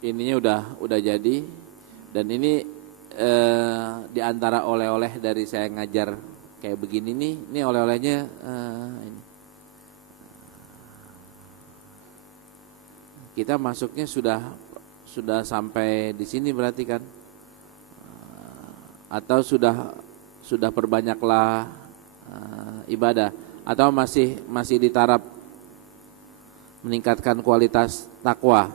ininya udah jadi, dan ini di antara oleh-oleh dari saya ngajar kayak begini nih. Ini oleh-olehnya ini. Kita masuknya sudah sampai di sini berarti kan, atau sudah perbanyaklah ibadah, atau masih di taraf meningkatkan kualitas takwa,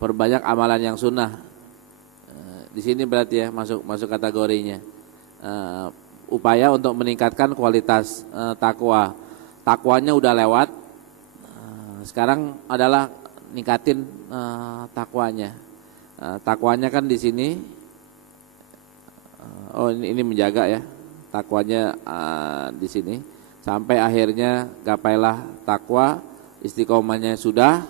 perbanyak amalan yang sunnah. Di sini berarti ya masuk kategorinya, upaya untuk meningkatkan kualitas takwa. Takwanya udah lewat, sekarang adalah ningkatin takwanya. Takwanya kan di sini, ini menjaga ya takwanya di sini sampai akhirnya gapailah takwa, istiqomahnya sudah,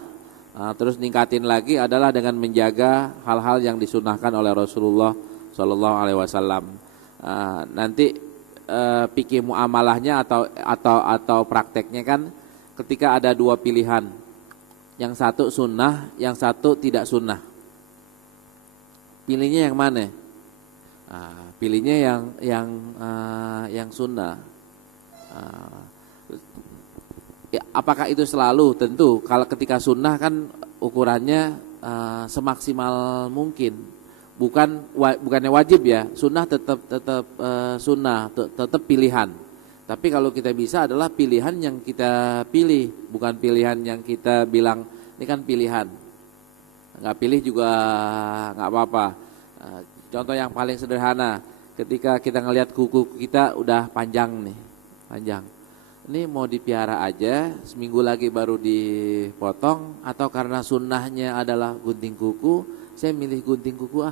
terus ningkatin lagi adalah dengan menjaga hal-hal yang disunahkan oleh Rasulullah Shallallahu Alaihi Wasallam. Nanti fikih muamalahnya atau prakteknya kan ketika ada dua pilihan, yang satu sunnah, yang satu tidak sunnah, pilihnya yang mana? Pilihnya yang sunnah. Ya, apakah itu selalu? Tentu kalau ketika sunnah kan ukurannya semaksimal mungkin. Bukannya wajib ya, sunnah tetap sunnah, tetap pilihan. Tapi kalau kita bisa adalah pilihan yang kita pilih, bukan pilihan yang kita bilang ini kan pilihan. Nggak pilih juga nggak apa-apa. Contoh yang paling sederhana, ketika kita ngelihat kuku kita udah panjang nih, panjang. Ini mau dipiara aja, seminggu lagi baru dipotong, atau karena sunnahnya adalah gunting kuku, saya milih gunting kuku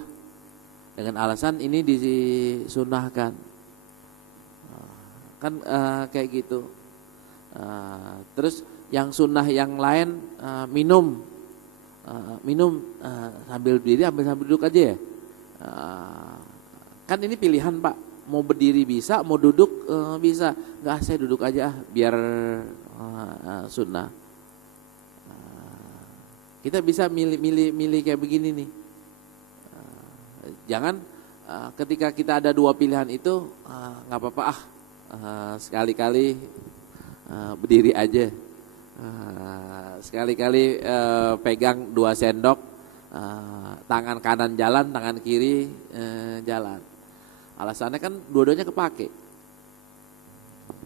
dengan alasan ini disunnahkan. Kan kayak gitu. Terus yang sunnah yang lain, minum sambil berdiri, sambil duduk aja ya. Kan ini pilihan Pak, mau berdiri bisa, mau duduk bisa. Enggak, saya duduk aja biar sunnah. Kita bisa milih kayak begini nih. Jangan ketika kita ada dua pilihan itu nggak apa-apa sekali-kali berdiri aja, sekali-kali pegang 2 sendok, tangan kanan jalan, tangan kiri jalan. Alasannya kan dua-duanya kepake.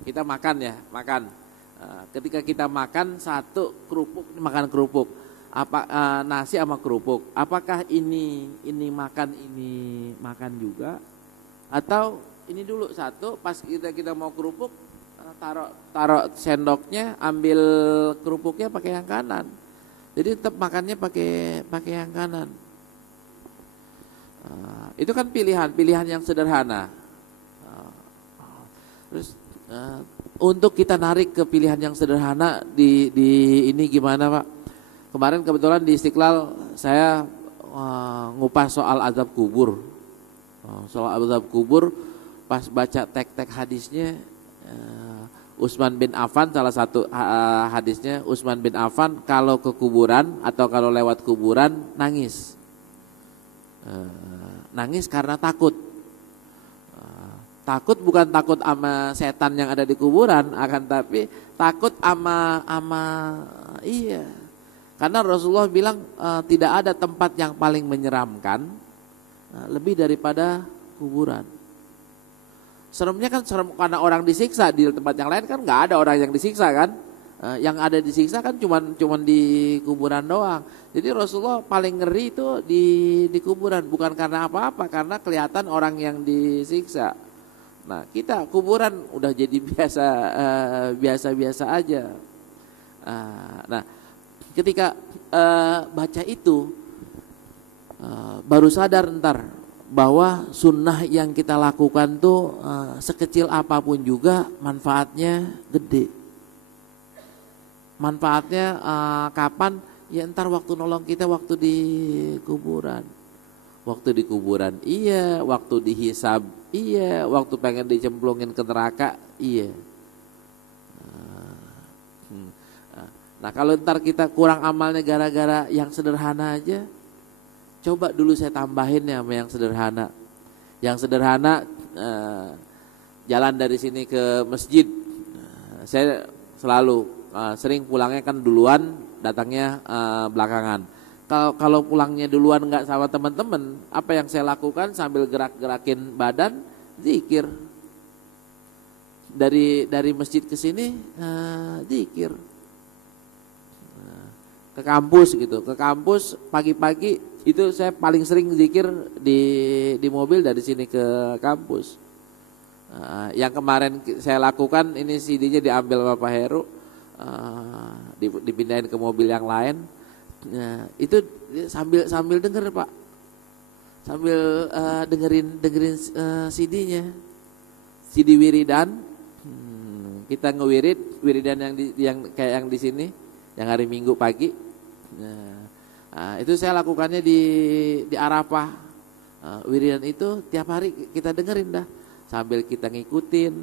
Kita makan ya, ketika kita makan satu kerupuk, makan kerupuk, nasi sama kerupuk, apakah ini makan juga, atau ini dulu satu, pas kita mau kerupuk, taruh sendoknya, ambil kerupuknya pakai yang kanan, jadi tetap makannya pakai yang kanan. Itu kan pilihan yang sederhana. Terus untuk kita narik ke pilihan yang sederhana di ini gimana Pak? Kemarin kebetulan di Istiqlal saya ngupas soal azab kubur. Soal azab kubur, pas baca tek-tek hadisnya, Utsman bin Affan, salah satu hadisnya Utsman bin Affan kalau ke kuburan atau kalau lewat kuburan nangis. Nangis karena takut. Takut bukan takut sama setan yang ada di kuburan, akan tapi takut sama iya. Karena Rasulullah bilang tidak ada tempat yang paling menyeramkan lebih daripada kuburan. Seremnya kan serem karena orang disiksa, di tempat yang lain kan nggak ada orang yang disiksa kan. Yang ada disiksa kan cuman di kuburan doang. Jadi Rasulullah paling ngeri itu di kuburan, bukan karena apa-apa, karena kelihatan orang yang disiksa. Nah kita kuburan udah jadi biasa aja. Nah ketika baca itu baru sadar ntar bahwa sunnah yang kita lakukan tuh sekecil apapun juga manfaatnya gede. Manfaatnya kapan? Ya ntar waktu nolong kita waktu di kuburan. Waktu di kuburan iya, waktu dihisab iya, waktu pengen dicemplungin ke neraka iya. Nah kalau ntar kita kurang amalnya gara-gara yang sederhana aja, coba dulu saya tambahin ya sama yang sederhana. Yang sederhana jalan dari sini ke masjid. Saya selalu sering pulangnya kan duluan, datangnya belakangan. Kalau pulangnya duluan nggak sama teman-teman, apa yang saya lakukan sambil gerak-gerakin badan, zikir. Dari masjid ke sini zikir. Ke kampus gitu, ke kampus pagi-pagi itu saya paling sering zikir di mobil dari sini ke kampus. Yang kemarin saya lakukan ini CD-nya diambil sama Pak Heru, dipindahin ke mobil yang lain. Itu sambil denger Pak, sambil dengerin CD-nya, CD wiridan. Kita ngewirid wiridan yang kayak yang di sini, yang hari Minggu pagi. Nah, itu saya lakukannya di Arafah. Wiridan itu tiap hari kita dengerin dah, sambil kita ngikutin.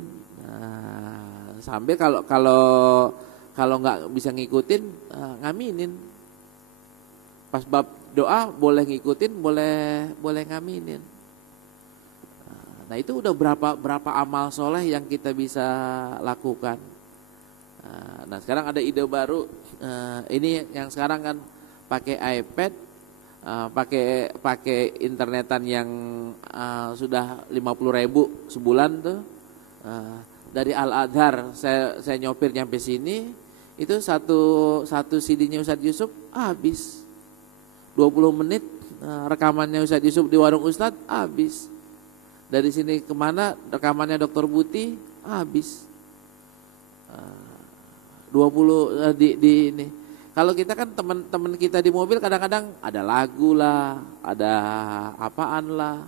Sambil kalau nggak bisa ngikutin, ngaminin. Pas bab doa boleh ngikutin, boleh ngaminin. Nah itu udah berapa amal soleh yang kita bisa lakukan. Nah sekarang ada ide baru, ini yang sekarang kan pakai iPad, pakai internetan yang sudah 50.000 sebulan tuh. Dari Al-Azhar saya nyopir nyampe sini, itu satu CD-nya Ustadz Yusuf habis 20 menit, rekamannya Ustadz Yusuf di warung Ustadz habis. Dari sini kemana rekamannya Dr. Buti habis 20 di ini. Kalau kita kan teman-teman kita di mobil kadang-kadang ada lagu lah, ada apaan lah,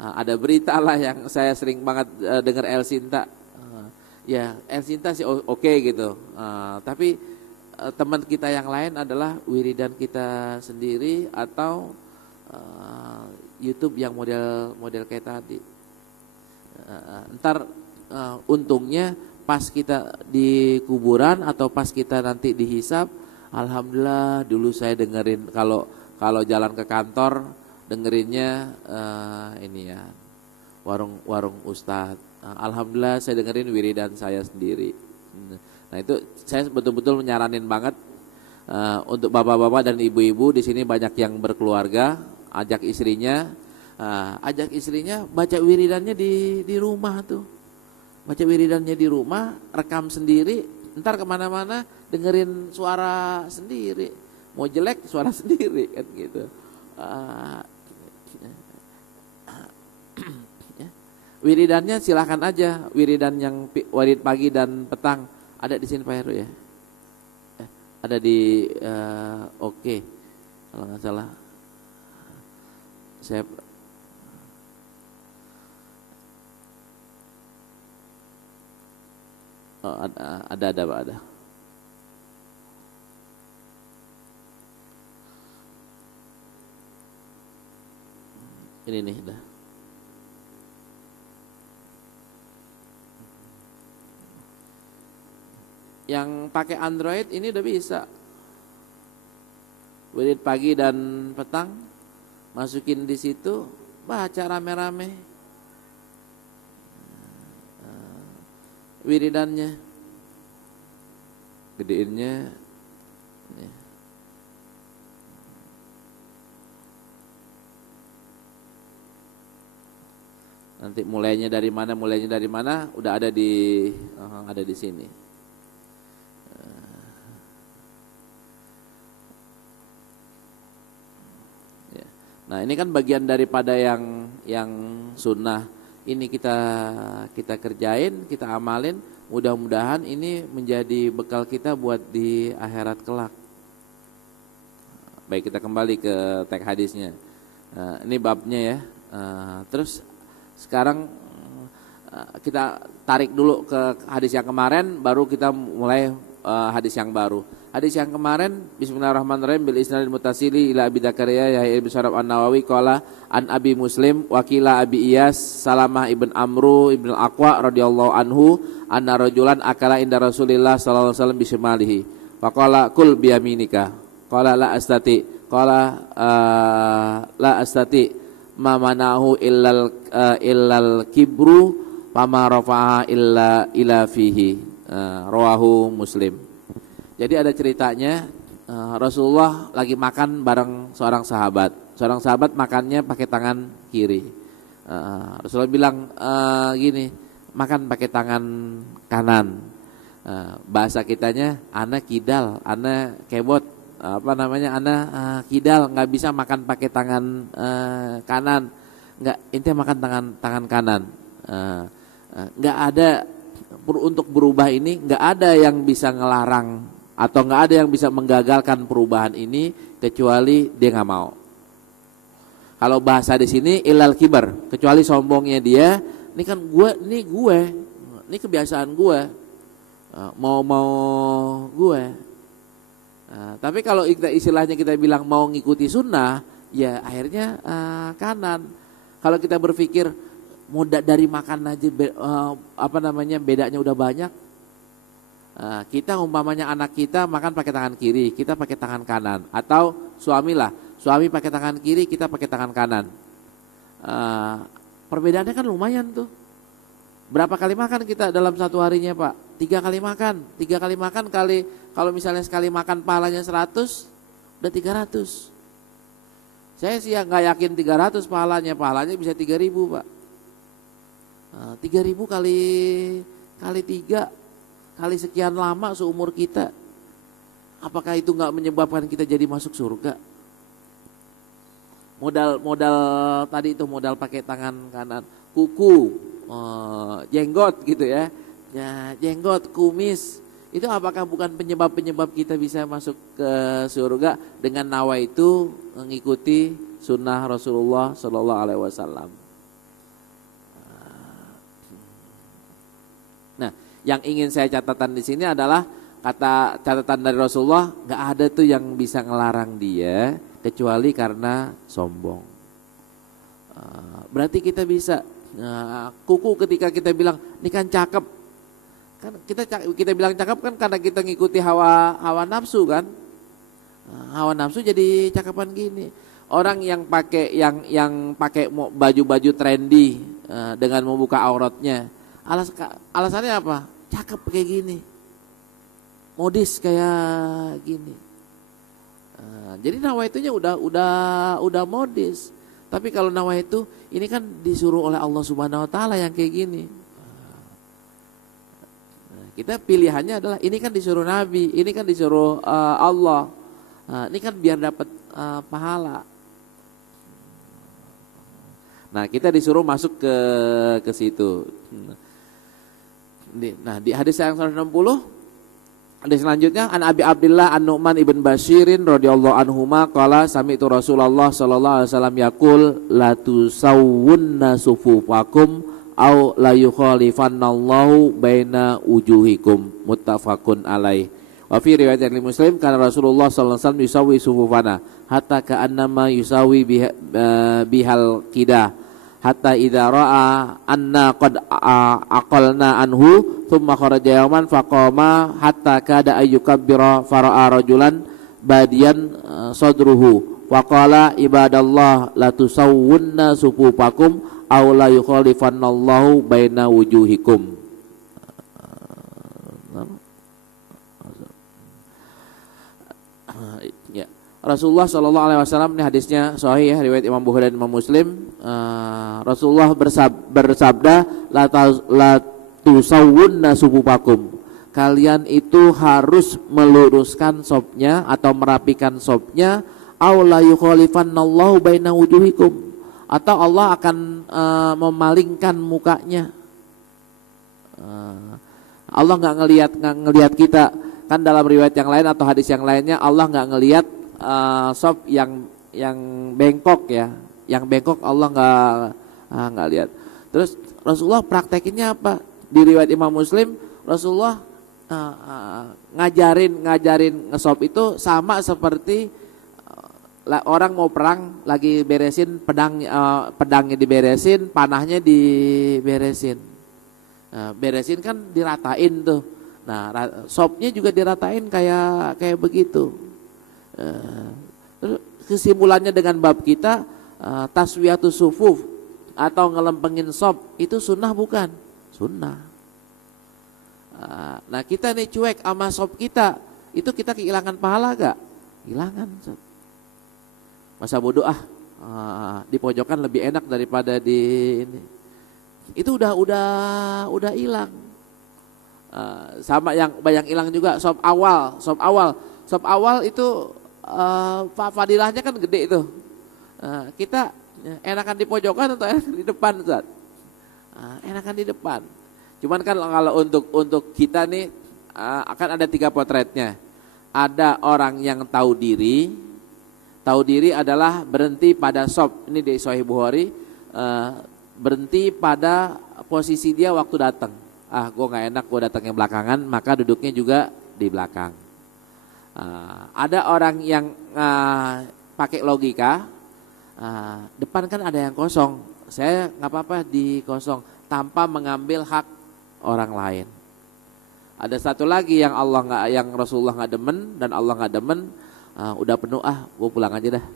ada berita lah yang saya sering banget dengar El Sinta. Ya El Sinta sih oke gitu. Tapi teman kita yang lain adalah wiridan kita sendiri atau YouTube yang model kayak tadi. Ntar untungnya pas kita di kuburan atau pas kita nanti dihisab, alhamdulillah dulu saya dengerin kalau jalan ke kantor dengerinnya ini ya warung Ustadz. Alhamdulillah saya dengerin wiridan saya sendiri. Nah itu saya betul-betul menyaranin banget untuk bapak-bapak dan ibu-ibu di sini banyak yang berkeluarga, ajak istrinya baca wiridannya di rumah tuh. Baca wiridannya di rumah, rekam sendiri, ntar kemana-mana dengerin suara sendiri, mau jelek suara sendiri kan gitu. Wiridannya silahkan aja, wiridan yang wirid pagi dan petang ada di sini Pak Heru ya, ada di oke. Kalau nggak salah saya ada Pak, ada. Ini nih dah. Yang pakai Android ini udah bisa. Wirid pagi dan petang, masukin di situ, baca rame-rame wiridannya, gedeinnya. Nanti mulainya dari mana udah ada di sini. Nah ini kan bagian daripada yang sunnah ini kita kerjain, kita amalin. Mudah-mudahan ini menjadi bekal kita buat di akhirat kelak. Baik, kita kembali ke teks hadisnya. Ini babnya ya. Terus sekarang kita tarik dulu ke hadis yang kemarin, baru kita mulai hadis yang baru. Hadis yang kemarin, Bismillahirrahmanirrahim, bil isnadil mutasili ila Abi Dzakaria Yahya bin Syaraf An-Nawawi qala an Abi Muslim wakila Abi Iyas Salamah ibn Amru ibn al-Aqwa radhiyallahu anhu anna rajulan akala inda Rasulillah sallallahu alaihi wasallam bisimalihi Faqala kul biyaminika. Qala la astati. Qala la astati ma manahu illal kibru fama rafa'a illa fihi. Rawahu Muslim. Jadi ada ceritanya, Rasulullah lagi makan bareng seorang sahabat. Seorang sahabat makannya pakai tangan kiri. Rasulullah bilang gini, makan pakai tangan kanan. Bahasa kitanya, ana kidal, ana kebot, ana kidal, nggak bisa makan pakai tangan kanan, nggak, intinya makan tangan kanan. Nggak ada untuk berubah ini, nggak ada yang bisa ngelarang atau nggak ada yang bisa menggagalkan perubahan ini kecuali dia nggak mau. Kalau bahasa di sini ilal kibar, kecuali sombongnya dia, ini kan ini kebiasaan gue. Mau gue. Tapi kalau istilahnya kita bilang mau ngikuti sunnah, ya akhirnya kanan. Kalau kita berpikir dari makan aja bedanya udah banyak. Kita umpamanya anak kita makan pakai tangan kiri, kita pakai tangan kanan, atau suami pakai tangan kiri, kita pakai tangan kanan. Perbedaannya kan lumayan tuh. Berapa kali makan kita dalam satu harinya, Pak? 3 kali makan. 3 kali makan kalau misalnya sekali makan pahalanya 100, udah 300. Saya sih nggak yakin 300 pahalanya bisa 3.000, Pak. 3.000 kali 3 kali sekian lama seumur kita. Apakah itu nggak menyebabkan kita jadi masuk surga? Modal tadi itu modal pakai tangan kanan, kuku, jenggot gitu ya, jenggot, kumis, itu apakah bukan penyebab kita bisa masuk ke surga dengan nawa itu mengikuti sunnah Rasulullah Shallallahu Alaihi Wasallam. Nah, yang ingin saya catatan di sini adalah kata catatan dari Rasulullah, nggak ada tuh yang bisa ngelarang dia kecuali karena sombong. Berarti kita bisa kuku ketika kita bilang ini kan cakep, kan kita bilang cakep kan karena kita ngikuti hawa nafsu kan, hawa nafsu jadi cakepan gini. Orang yang pakai baju-baju trendy dengan membuka auratnya, alasannya apa? Cakep kayak gini, modis kayak gini. Jadi nawaitunya udah modis. Tapi kalau nawaitu ini kan disuruh oleh Allah Subhanahu Wa Taala yang kayak gini. Kita pilihannya adalah ini kan disuruh Nabi, ini kan disuruh Allah. Ini kan biar dapat pahala. Nah, kita disuruh masuk ke situ. Nah, di hadis yang 160, hadis selanjutnya, an Abi Abdillah an-Nu'man ibn Bashirin radhiyallahu anhuma qala sami'tu Rasulullah sallallahu alaihi wasallam yaqul la tusawwunna sufufakum aw la yukhalifannallahu baina wujuhikum, muttafaqun alaih. Wa fi riwayat Muslim kana Rasulullah sallallahu alaihi wasallam yusawwi sufufana hatta ka'annama yusawi bihal qidah hatta idza ra'a anna qad aqalna anhu thumma kharaja yawman faqama hatta kada ayyukabbira fara'a rajulan badiyan sadruhu wa qala ibadallah la tusawwunna sufufakum aw la yukhalifannallahu baina wujuhikum. Ya. Rasulullah Shallallahu Alaihi Wasallam, ini hadisnya sahih ya, riwayat Imam Bukhari dan Imam Muslim. Rasulullah bersabda, la tusawwunna sufufakum. Kalian itu harus meluruskan sopnya atau merapikan sopnya. Aw la yukhalifannallahu baina wujuhikum, atau Allah akan memalingkan mukanya. Allah nggak ngelihat kita, kan dalam riwayat yang lain atau hadis yang lainnya Allah nggak ngelihat sop yang bengkok ya, yang bengkok Allah nggak lihat. Terus Rasulullah praktekinnya apa? Di riwayat Imam Muslim, Rasulullah ngajarin ngesop itu sama seperti orang mau perang, lagi beresin pedangnya diberesin, panahnya diberesin. Beresin kan diratain tuh, Nah, sopnya juga diratain kayak begitu. Terus kesimpulannya dengan bab kita, taswiyatus sufuf atau ngelempengin sop itu sunnah bukan? Sunnah. Nah kita nih cuek sama sop kita, itu kita kehilangan pahala gak? Kehilangan. Masa bodoh di pojokan lebih enak daripada di ini. Itu udah hilang. Sama yang banyak hilang juga sop awal itu fadilahnya kan gede itu. Kita enakan di pojokan atau enakan di depan, Ustaz? Enakan di depan. Cuman kan kalau untuk kita nih akan ada 3 potretnya. Ada orang yang tahu diri. Tahu diri adalah berhenti pada sop. Ini di Sahih Bukhari, berhenti pada posisi dia waktu datang. Gue nggak enak, gue datangnya belakangan, maka duduknya juga di belakang. Ada orang yang pakai logika, depan kan ada yang kosong, saya nggak apa-apa di kosong tanpa mengambil hak orang lain. Ada satu lagi yang yang Rasulullah nggak demen dan Allah nggak demen, udah penuh, gue pulang aja dah.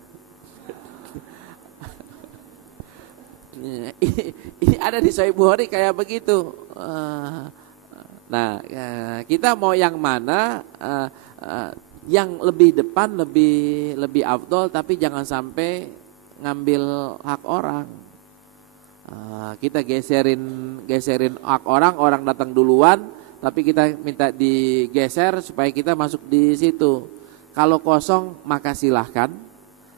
Ini ada di Sahih Bukhari kayak begitu. Nah, kita mau yang mana? Yang lebih depan, lebih afdol, tapi jangan sampai ngambil hak orang. Kita geserin hak orang datang duluan, tapi kita minta digeser supaya kita masuk di situ. Kalau kosong maka silahkan,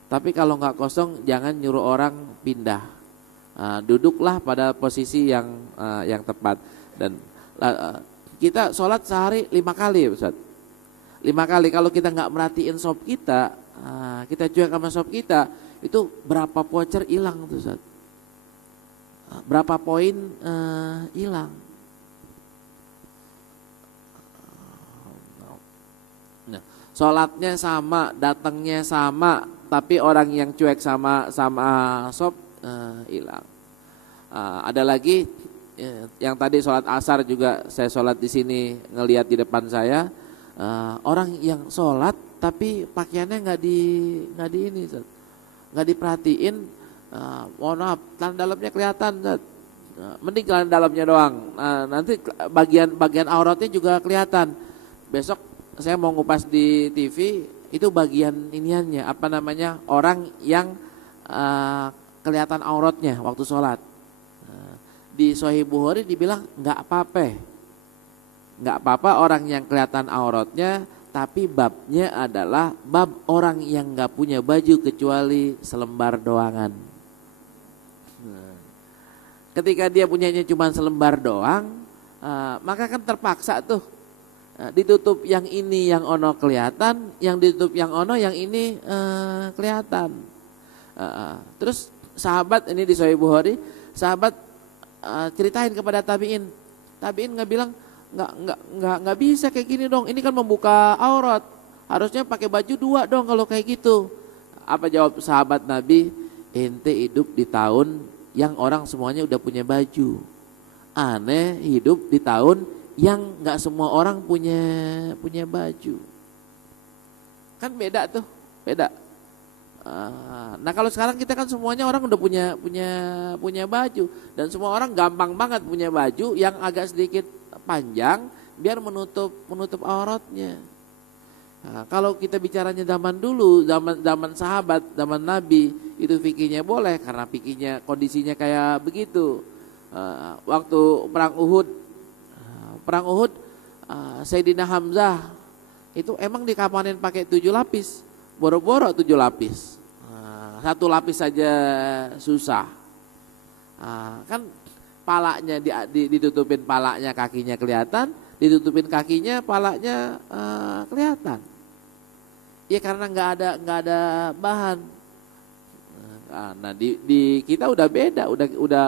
tapi kalau nggak kosong jangan nyuruh orang pindah. Duduklah pada posisi yang tepat. Dan kita sholat sehari 5 kali, Ustaz. 5 kali. Kalau kita nggak merhatiin sop kita, kita cuek sama sop kita, itu berapa voucher hilang tuh, Ustaz. Berapa poin hilang. Nah, sholatnya sama, datangnya sama, tapi orang yang cuek sama sop hilang. Ada lagi yang tadi sholat asar juga saya sholat di sini ngelihat di depan saya, orang yang sholat tapi pakaiannya nggak di nggak diperhatiin. Mohon maaf, celana dalamnya kelihatan, mending celana dalamnya doang. Nanti bagian auratnya juga kelihatan. Besok saya mau ngupas di TV, itu bagian iniannya apa namanya, orang yang kelihatan auratnya waktu sholat. Di Sahih Bukhari dibilang nggak apa-apa orang yang kelihatan auratnya, tapi babnya adalah bab orang yang nggak punya baju kecuali selembar doangan. Ketika dia punyanya cuma selembar doang, maka kan terpaksa tuh ditutup yang ini yang ono kelihatan, yang ditutup yang ono yang ini kelihatan. Terus sahabat ini di Sahih Bukhari, sahabat ceritain kepada tabiin nggak bilang nggak bisa kayak gini dong, ini kan membuka aurat, harusnya pakai baju 2 dong kalau kayak gitu. Apa jawab sahabat Nabi? Ente hidup di tahun yang orang semuanya udah punya baju, aneh hidup di tahun yang nggak semua orang punya baju. Kan beda tuh, beda. Nah kalau sekarang kita kan semuanya orang udah punya baju, dan semua orang gampang banget punya baju yang agak sedikit panjang biar menutup auratnya. Nah, kalau kita bicaranya zaman dulu, zaman sahabat, zaman Nabi, itu fikihnya boleh karena fikihnya kondisinya kayak begitu. Waktu perang Uhud, Sayyidina Hamzah itu emang dikapanin pakai 7 lapis. Boro-boro 7 lapis, 1 lapis saja susah. Kan palanya ditutupin, palanya kakinya kelihatan, ditutupin kakinya, palanya kelihatan. Ya karena nggak ada bahan. Nah di kita udah beda,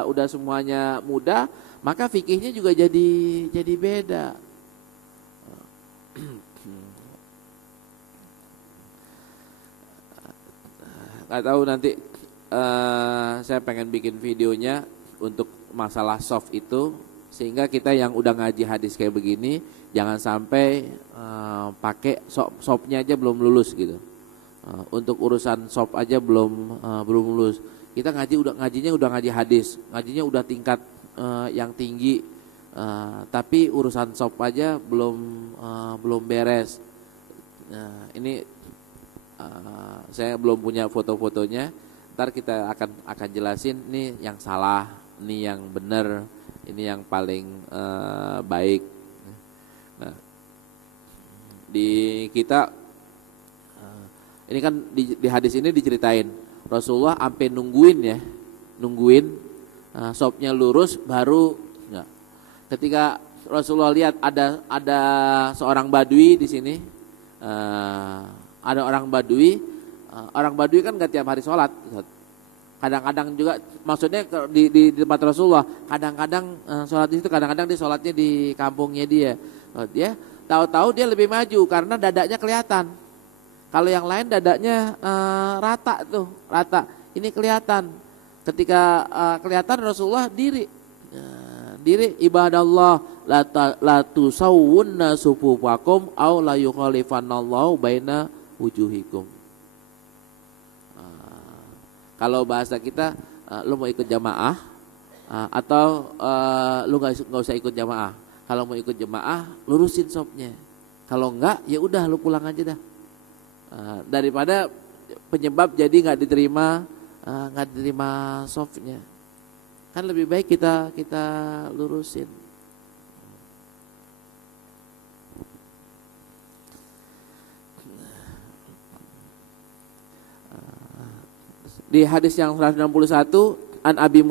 udah semuanya mudah, maka fikihnya juga jadi beda. Gak tahu nanti saya pengen bikin videonya untuk masalah soft itu, Sehingga kita yang udah ngaji hadis kayak begini jangan sampai pakai sopnya aja belum lulus gitu. Untuk urusan sop aja belum lulus. Kita ngajinya udah ngaji hadis, ngajinya udah tingkat yang tinggi, tapi urusan sop aja belum beres. Ini saya belum punya foto-fotonya. Ntar kita akan jelasin nih yang salah, nih yang benar, ini yang paling baik. Nah, di kita ini kan di hadis ini diceritain Rasulullah sampai nungguin sopnya lurus baru. Ya. Ketika Rasulullah lihat ada seorang badui di sini, ada orang badui kan nggak tiap hari sholat. Kadang-kadang juga, maksudnya di tempat Rasulullah, kadang-kadang sholat di situ, kadang-kadang dia sholatnya di kampungnya dia. Dia tahu-tahu dia lebih maju karena dadanya kelihatan. Kalau yang lain dadanya rata. Ini kelihatan. Ketika kelihatan Rasulullah diri ibadallah la tusawwunna sufufakum aw la yukhalifannallahu baina wujuhikum. Kalau bahasa kita, lu mau ikut jamaah atau lu nggak usah ikut jamaah. Kalau mau ikut jamaah, lurusin sopnya. Kalau enggak, ya udah lu pulang aja dah. Daripada penyebab jadi nggak diterima sopnya. Kan lebih baik kita lurusin. Di hadis yang 161 an Abi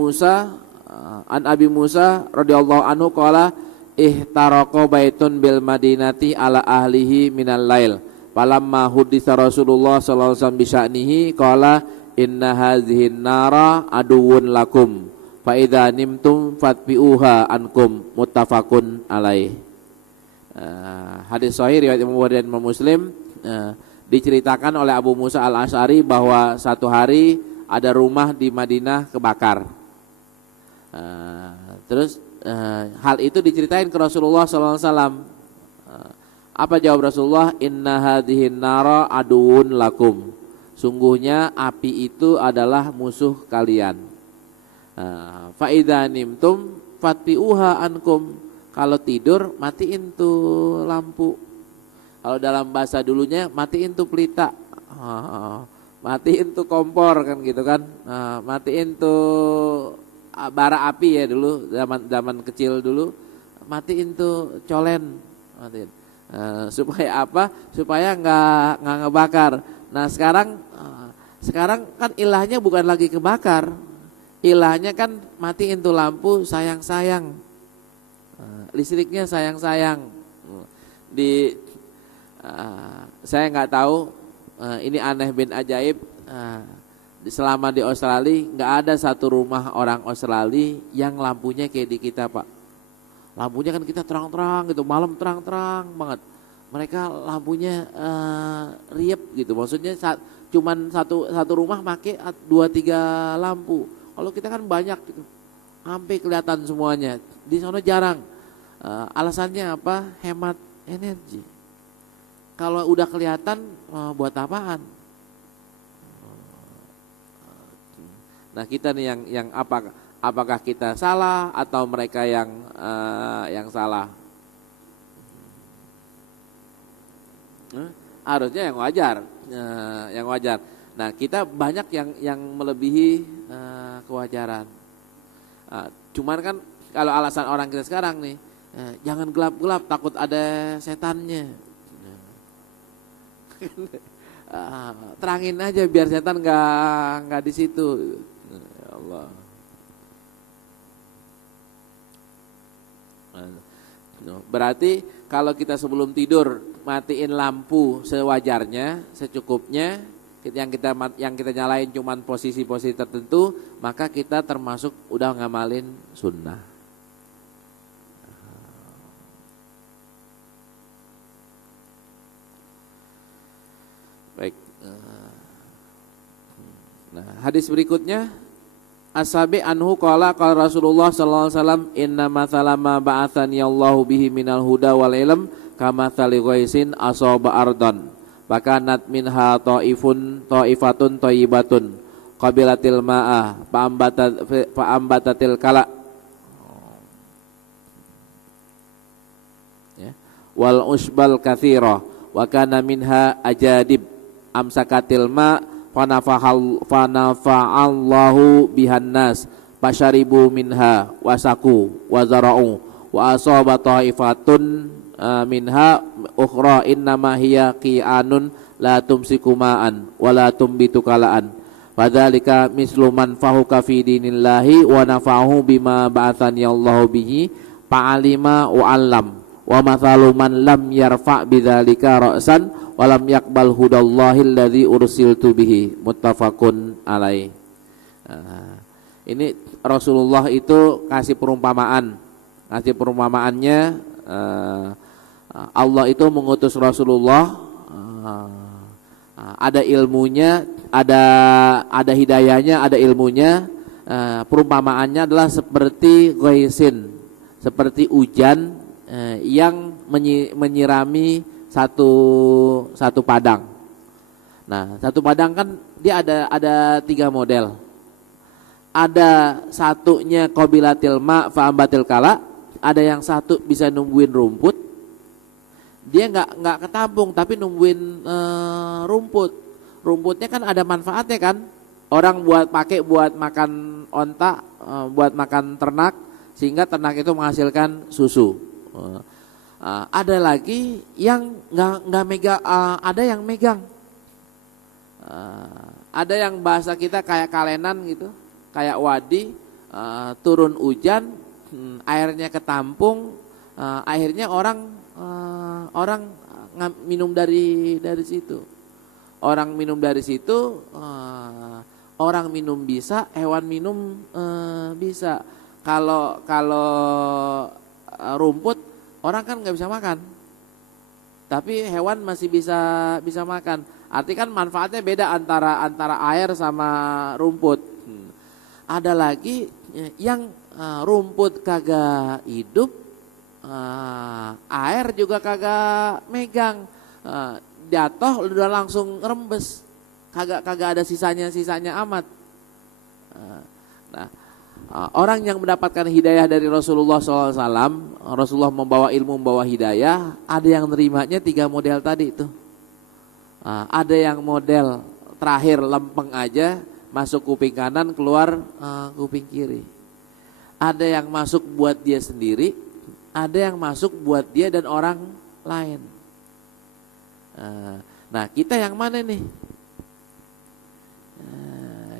Musa radhiyallahu anhu qala ihtaraqa baitun bil madinati ala ahlihi minal lail falamma huditsa Rasulullah sallallahu alaihi wasallam bi sya'nihi qala inna hadhihi nara aduwwun lakum fa idza nimtum fatbi'uha ankum muttafaqun alaih. Hadis sahih riwayat Imam Bukhari dan Imam Muslim. Diceritakan oleh Abu Musa al-Asy'ari bahwa satu hari ada rumah di Madinah kebakar. Terus hal itu diceritain ke Rasulullah SAW. Apa jawab Rasulullah? Inna hadhihin nara aduun lakum. Sungguhnya api itu adalah musuh kalian. Fa idza nimtum fatbi'uha ankum. Kalau tidur matiin tuh lampu. Kalau dalam bahasa dulunya matiin tuh pelita. Matiin tuh kompor kan gitu kan. Matiin tuh bara api ya dulu, zaman kecil dulu. Matiin tuh colen. Matiin. Supaya apa? Supaya nggak ngebakar. Nah sekarang kan ilahnya bukan lagi kebakar. Ilahnya kan matiin tuh lampu sayang-sayang. Listriknya sayang-sayang. Saya nggak tahu. Ini aneh bin ajaib. Selama di Australia nggak ada satu rumah orang Australia yang lampunya kayak di kita, Pak. Lampunya kan kita terang-terang gitu, malam terang-terang banget. Mereka lampunya riep gitu. Maksudnya cuman satu rumah pakai 2-3 lampu. Kalau kita kan banyak gitu. Sampai kelihatan semuanya. Di sana jarang. Alasannya apa? Hemat energi. Kalau udah kelihatan buat apaan? Nah kita nih yang apakah kita salah atau mereka yang salah? Harusnya yang wajar. Nah kita banyak yang melebihi kewajaran. Cuman kan kalau alasan orang kita sekarang nih, jangan gelap-gelap takut ada setannya. Terangin aja biar setan nggak di situ. Ya Allah. Berarti kalau kita sebelum tidur matiin lampu sewajarnya, secukupnya, yang kita nyalain cuman posisi-posisi tertentu, maka kita termasuk udah ngamalin sunnah. Baik. Nah, hadis berikutnya As-Sabi anhu qala qala Rasulullah sallallahu alaihi wasallam inna mathala ma ba'athani Allahu bihi minal huda wal ilm kamathali ghaisin asaba ardan bakanat minha ta'ifatun thayyibatun qabilatil ma'ah fa'ambatatil kala ya wal usbal katsira wa kana minha ajadib amsakatil ma' fanafa'allahu bihan nas fasyaribu minha wasaku wazara'u wa asaba ta'ifatun minha ukhra innama hiya qi'anun la tumsiku ma'an wa la tumbitu kala'an fadzalika mislu man fahuka fi dinillahi wa nafa'ahu bima ba'athani Allahu bihi fa'alima wa 'allam wa mathalu man lam yarfa' bidzalika ra'san walam yakbal hudallahi alladzi ursiltu bihi muttafaqun alaih. Ini Rasulullah itu kasih perumpamaan. Kasih perumpamaannya Allah itu mengutus Rasulullah ada ilmunya, ada hidayahnya, ada ilmunya. Perumpamaannya adalah seperti ghaisin, seperti hujan yang menyirami satu padang. Nah, satu padang kan dia ada 3 model. Ada satunya qabilatil ma fa'ambatil kala, ada yang satu bisa nungguin rumput. Dia nggak ketampung tapi nungguin rumput. Rumputnya kan ada manfaatnya kan. Orang pakai buat makan onta, buat makan ternak sehingga ternak itu menghasilkan susu. Ada lagi yang nggak megang, ada yang megang, ada yang bahasa kita kayak kalenan gitu, kayak wadi, turun hujan, airnya ketampung, akhirnya orang minum dari situ, orang minum dari situ, orang minum bisa, hewan minum bisa. Kalau rumput orang kan nggak bisa makan, tapi hewan masih bisa makan. Arti kan manfaatnya beda antara air sama rumput. Ada lagi yang rumput kagak hidup, air juga kagak megang, jatuh udah langsung rembes, kagak ada sisanya amat. Nah, orang yang mendapatkan hidayah dari Rasulullah SAW, Rasulullah membawa ilmu, membawa hidayah, ada yang nerimanya 3 model tadi itu. Ada yang model terakhir lempeng aja, masuk kuping kanan, keluar kuping kiri. Ada yang masuk buat dia sendiri, ada yang masuk buat dia dan orang lain. Nah, kita yang mana nih?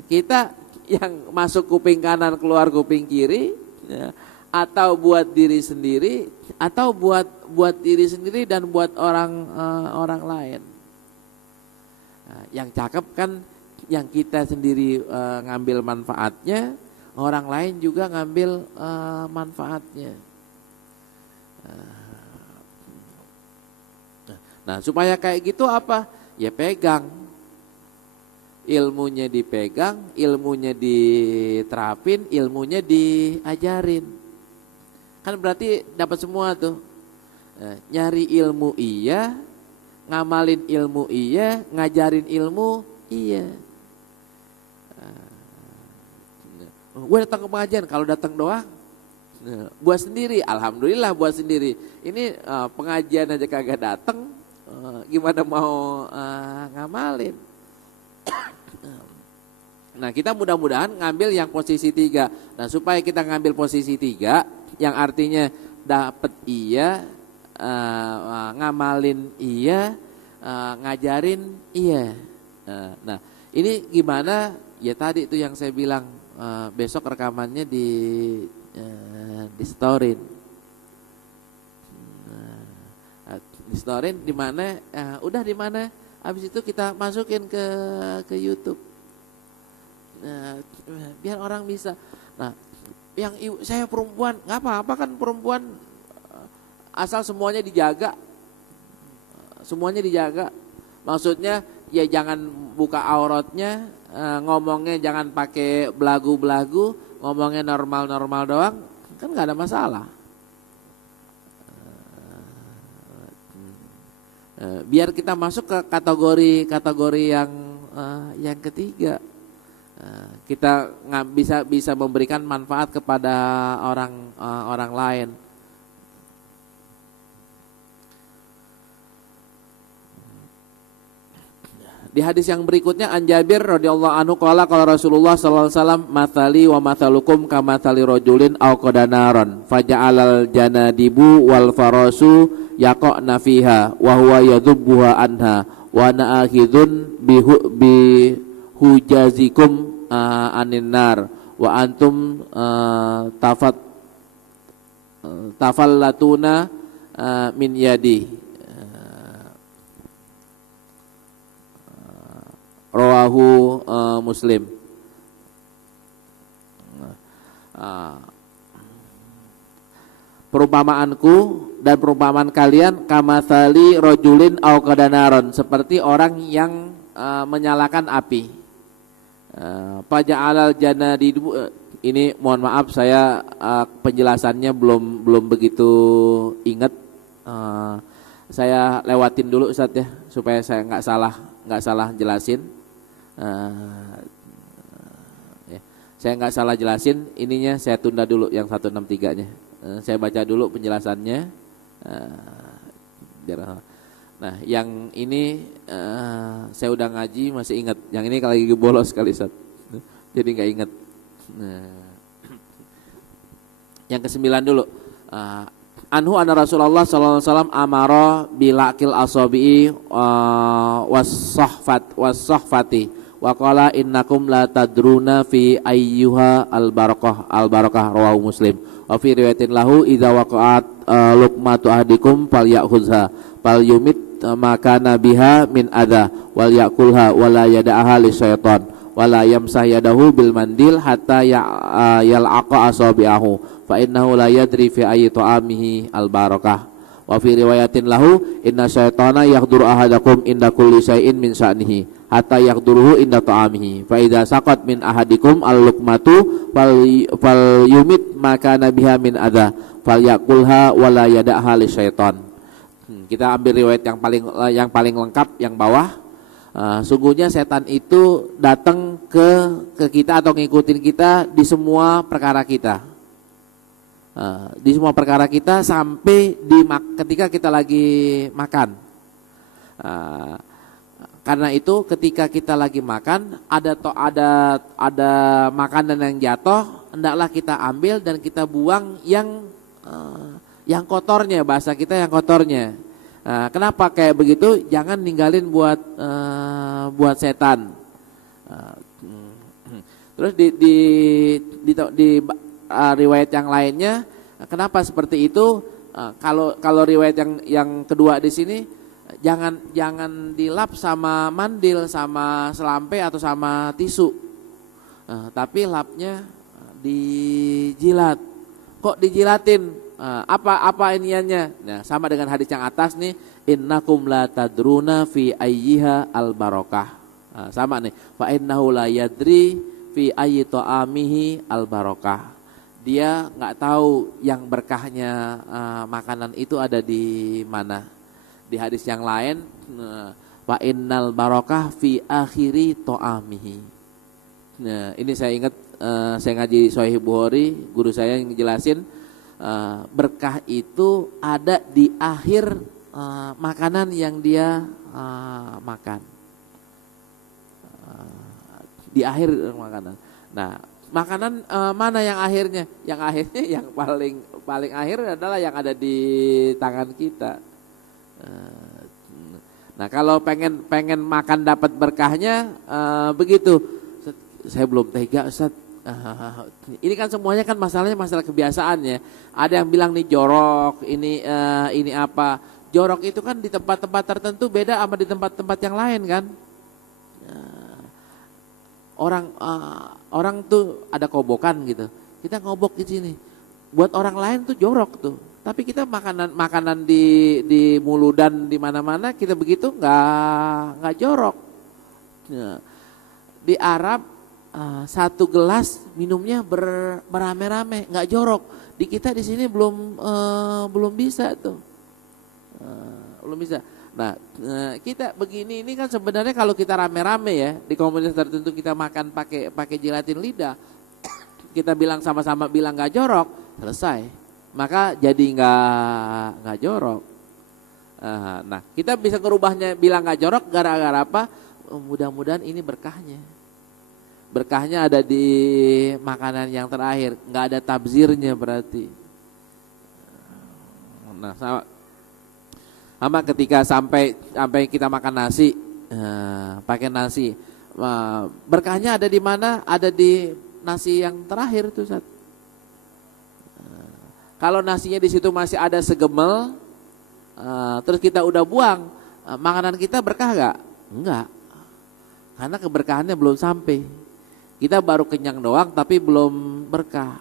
Kita yang masuk kuping kanan keluar kuping kiri, ya, atau buat diri sendiri, atau buat diri sendiri dan buat orang lain. Nah, yang cakep kan yang kita sendiri ngambil manfaatnya, orang lain juga ngambil manfaatnya. Nah, supaya kayak gitu apa? Ya pegang. Ilmunya dipegang, ilmunya diterapin, ilmunya diajarin. Kan berarti dapat semua tuh. Nyari ilmu iya, ngamalin ilmu iya, ngajarin ilmu iya. Gue datang ke pengajian, kalau datang doang buat sendiri, alhamdulillah buat sendiri. Ini pengajian aja kagak datang, gimana mau ngamalin? Nah, kita mudah-mudahan ngambil yang posisi 3. Nah, supaya kita ngambil posisi 3, yang artinya dapat iya, ngamalin iya, ngajarin iya. Nah, ini gimana? Ya tadi itu yang saya bilang, besok rekamannya di storyin. Di storyin di mana? Udah di mana? Habis itu kita masukin ke YouTube. Nah, biar orang bisa. Nah, yang saya perempuan nggak apa-apa kan, perempuan asal semuanya dijaga, maksudnya ya jangan buka auratnya, ngomongnya jangan pakai belagu-belagu, ngomongnya normal-normal doang, kan nggak ada masalah. Biar kita masuk ke kategori yang ketiga, kita nggak bisa memberikan manfaat kepada orang lain. Di hadis yang berikutnya, an Jabir radhiyallahu anhu qala Rasulullah sallallahu alaihi wasallam, mathali wa mathalukum kamathali rajulin aw qadanaron faja'alal janadibu wal farasu yaqna fiha wa huwa yadhubbuha anha wa ana akhidun bi hujazikum anin nar wa antum tafallatuna min yadi. Rawahu Muslim. Perumpamaanku dan perumpamaan kalian kamathali rajulin aw qadanaron, seperti orang yang menyalakan api. Faja'alal janadibu, ini mohon maaf saya penjelasannya belum begitu ingat. Saya lewatin dulu Ustaz ya, supaya saya nggak salah jelasin. Saya nggak salah jelasin, ininya saya tunda dulu yang 163-nya. Saya baca dulu penjelasannya. Nah, yang ini saya udah ngaji masih ingat. Yang ini kalau lagi bolos kali Ustaz. Jadi nggak ingat. Yang ke-9 dulu. Anhu anna Rasulullah sallallahu alaihi wasallam amara bilaqil asabi'i was-sahfati wa qala innakum la tadruna fi ayyuha al-barakah rawahu Muslim. Wa fi riwayatin lahu idza waqa'at luqmatu ahadikum falyakhudha falyumit makana biha min adha wal yakulha wala yada'aha lisyaitan wala yamsah yadahu bil mandil hatta yal'aqa asabi'ahu fa innahu la yadri fi ayyi ta'amihi al barakah. Wa fi riwayatin lahu inna syaitana yahduru ahadakum inda kulli syai'in min sya'nihi hatta yahduruhu inda ta'amihi fa idza saqat min ahadikum al luqmatu fal yumit maka nabiha min adha fal yakulha wala yada'ha lisyaitan. Kita ambil riwayat yang paling lengkap yang bawah. Sungguhnya setan itu datang ke kita atau ngikutin kita di semua perkara kita. Di semua perkara kita sampai ketika kita lagi makan. Karena itu ketika kita lagi makan ada makanan yang jatuh, hendaklah kita ambil dan kita buang yang kotornya, bahasa kita yang kotornya. Kenapa kayak begitu? Jangan ninggalin buat setan. Terus di riwayat yang lainnya, kenapa seperti itu? Kalau riwayat yang kedua di sini, jangan dilap sama mandil, sama selampe atau sama tisu, tapi lapnya dijilat. Kok dijilatin? Apa iniannya? Nah, sama dengan hadis yang atas nih, innakum la tadruna fi ayyiha al barakah. Sama nih, fa innahu la yadri fi ayyi ta'amihi al barakah. Dia nggak tahu yang berkahnya makanan itu ada di mana. Di hadis yang lain, fa innal barakah fi akhiri ta'amihi. Nah, ini saya ingat saya ngaji Sahih Bukhari, guru saya yang jelasin, berkah itu ada di akhir makanan yang dia makan, di akhir makanan. Nah, makanan mana yang akhirnya? Yang akhirnya yang paling akhir adalah yang ada di tangan kita. Nah, kalau pengen makan dapat berkahnya begitu. Saya belum tega Ustaz. Ini kan semuanya kan masalahnya masalah kebiasaannya. Ada yang bilang nih jorok, ini apa? Jorok itu kan di tempat-tempat tertentu beda sama di tempat-tempat yang lain kan. Orang tuh ada kobokan gitu. Kita ngobok di sini. Buat orang lain tuh jorok tuh. Tapi kita makanan di muludan di mana-mana kita begitu nggak jorok. Di Arab satu gelas minumnya berame-rame, nggak jorok. Di kita di sini belum bisa tuh, belum bisa. Nah, kita begini ini kan sebenarnya kalau kita rame-rame ya di komunitas tertentu kita makan pakai jelatin lidah, kita bilang sama-sama bilang nggak jorok, selesai. Maka jadi nggak jorok. Nah, kita bisa ngerubahnya bilang nggak jorok gara-gara apa? Mudah-mudahan ini berkahnya. Berkahnya ada di makanan yang terakhir, nggak ada tabzirnya berarti. Nah, sama ketika sampai kita makan nasi, pakai nasi, berkahnya ada di mana? Ada di nasi yang terakhir tuh, Ustaz. Kalau nasinya di situ masih ada segemel, terus kita udah buang, makanan kita berkah gak? Enggak, karena keberkahannya belum sampai. Kita baru kenyang doang tapi belum berkah.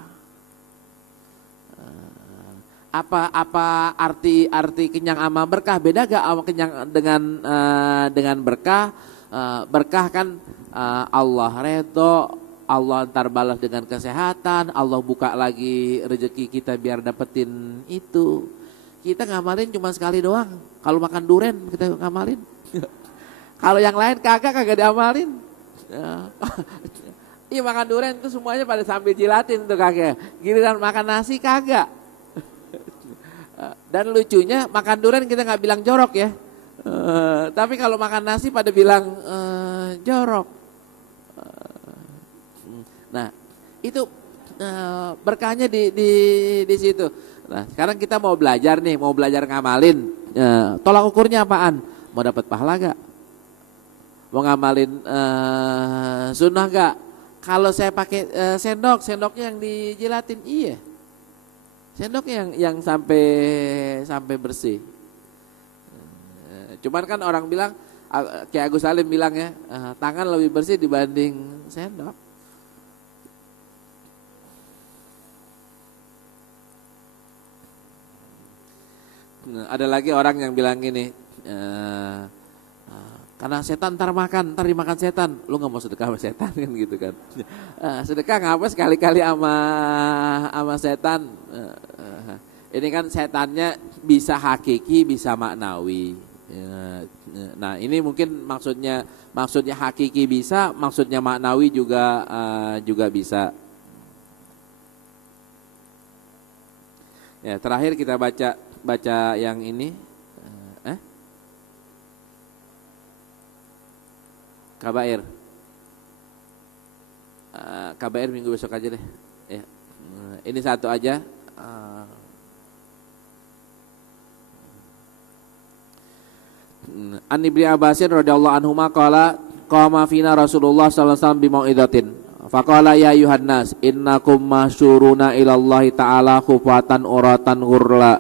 Apa arti kenyang sama berkah? Beda gak sama kenyang dengan berkah? Berkah kan Allah redho, Allah ntar balas dengan kesehatan, Allah buka lagi rezeki kita biar dapetin itu. Kita ngamalin cuma sekali doang. Kalau makan duren kita ngamalin. Kalau yang lain kagak diamalin. Iya, makan durian itu semuanya pada sambil jilatin tuh kakek. Giliran makan nasi kagak. Dan lucunya makan durian kita nggak bilang jorok ya. Tapi kalau makan nasi pada bilang jorok. Nah itu berkahnya di situ. Nah sekarang kita mau belajar nih, mau belajar ngamalin. Tolak ukurnya apaan? Mau dapat pahala gak? Mau ngamalin sunnah gak? Kalau saya pakai sendoknya yang dijilatin, iya. Sendoknya yang sampai bersih. Cuman kan orang bilang, kayak Agus Salim bilang ya, tangan lebih bersih dibanding sendok. Ada lagi orang yang bilang gini, karena setan ntar dimakan setan, lu nggak mau sedekah sama setan kan gitu kan? Sedekah ngapa sekali-kali sama setan? Ini kan setannya bisa hakiki, bisa maknawi. Nah ini mungkin maksudnya hakiki bisa, maksudnya maknawi juga bisa. Ya terakhir kita baca yang ini. Kabair. Kabair minggu besok aja deh. Ya. Ini satu aja. An Ibnu Abbasin radhiyallahu anhuma qala qama fina Rasulullah sallallahu alaihi wasallam bi mau'izatin. Faqala ya ayuhan nas innakum masyuruna ila Allah ta'ala khufatan uratan ghurla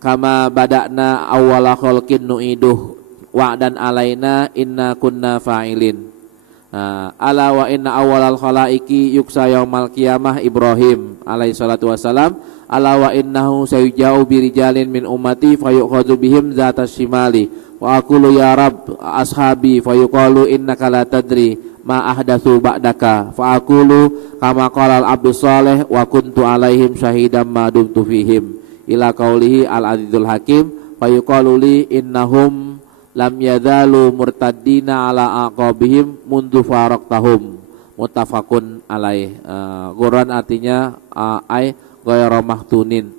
kama bada'na awwala khalqin nu'iduh wa'dan alaina inna kunna fa'ilin. Ala wa inna awwalal khalaiki yuksa yaumal qiyamah Ibrahim alaihi salatu wassalam. Ala wa innahu sayuja'u birijalin min ummati fayukhadhu bihim zata shimali wa aqulu ya rab ashabi fayuqalu innaka la tadri ma ahdatsu ba'daka fa aqulu kama qala al-abdus salih wa kuntu alaihim syahidan ma dumtu fihim ila qaulihi al-azizul hakim fayuqalu li innahum lam yadzalu murtaddina ala aqabihim mundu faraqtahum muttafaqun alaih. Quran artinya ay ghairu mahtunin.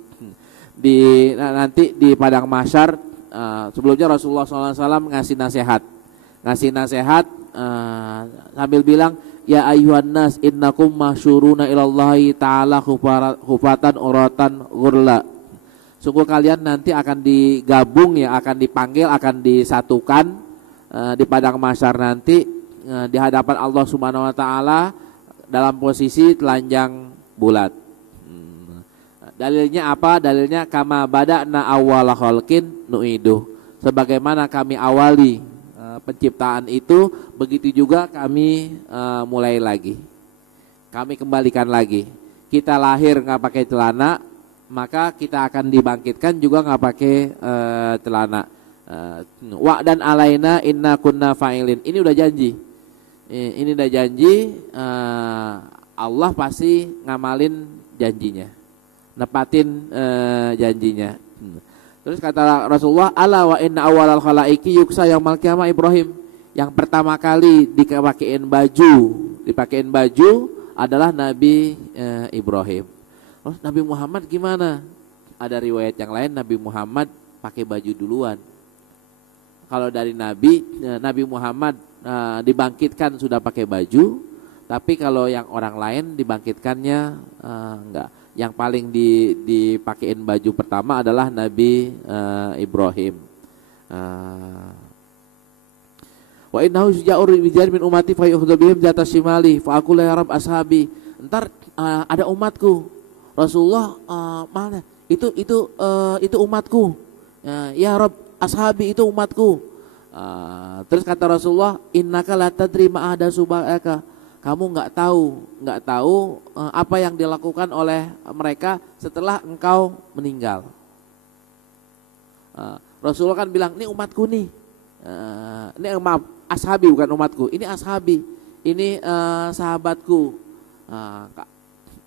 Nanti di padang mahsyar sebelumnya Rasulullah SAW ngasih nasihat sambil bilang ya ayyuhan nas innakum masyuruna ilallahi ta'ala khufatan uratan ghurla. Sungguh kalian nanti akan digabung ya, akan dipanggil, akan disatukan di padang mahsyar nanti di hadapan Allah Subhanahu wa taala dalam posisi telanjang bulat. Dalilnya apa? Dalilnya kama bada'na awwala khalqin nu'iduh. Sebagaimana kami awali penciptaan itu, begitu juga kami mulai lagi. Kami kembalikan lagi. Kita lahir enggak pakai celana, maka kita akan dibangkitkan juga nggak pakai celana. Wa dan alaina inna kunna fa'ilin. Ini udah janji. ini udah janji, Allah pasti ngamalin janjinya, nepatin janjinya. Terus kata Rasulullah, ala wa inna awalal khalaiki yuksa yaumal qiyamah Ibrahim. Yang pertama kali dipakein baju adalah Nabi Ibrahim. Terus Nabi Muhammad gimana? Ada riwayat yang lain Nabi Muhammad pakai baju duluan. Kalau dari Nabi Muhammad dibangkitkan sudah pakai baju, tapi kalau yang orang lain dibangkitkannya enggak. Yang paling dipakein baju pertama adalah Nabi Ibrahim. Wa innahu syuja'ur rijal min ummati fa yuhdhu bihim jata shimali fa aqulu ya rab ashabi. Entar ada umatku. Rasulullah mana? Itu umatku. Ya Rab ashabi itu umatku. Terus kata Rasulullah, innaka la tadri ma ahda subaka. Kamu nggak tahu apa yang dilakukan oleh mereka setelah engkau meninggal. Rasulullah kan bilang, ini umatku nih. Ini maaf, ashabi bukan umatku. Ini ashabi, ini sahabatku.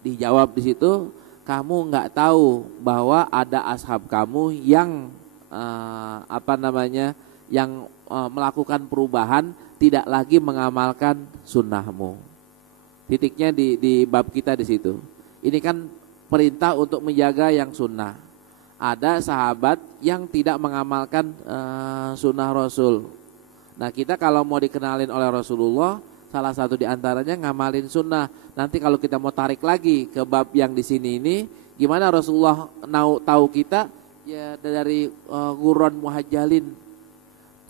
Dijawab di situ, kamu nggak tahu bahwa ada ashab kamu yang yang melakukan perubahan, tidak lagi mengamalkan sunnahmu. Titiknya di bab kita di situ. Ini kan perintah untuk menjaga yang sunnah. Ada sahabat yang tidak mengamalkan sunnah Rasul. Nah kita kalau mau dikenalin oleh Rasulullah, salah satu diantaranya ngamalin sunnah. Nanti kalau kita mau tarik lagi ke bab yang di sini ini, gimana Rasulullah tahu kita? Ya dari Ghurran Muhajjalin.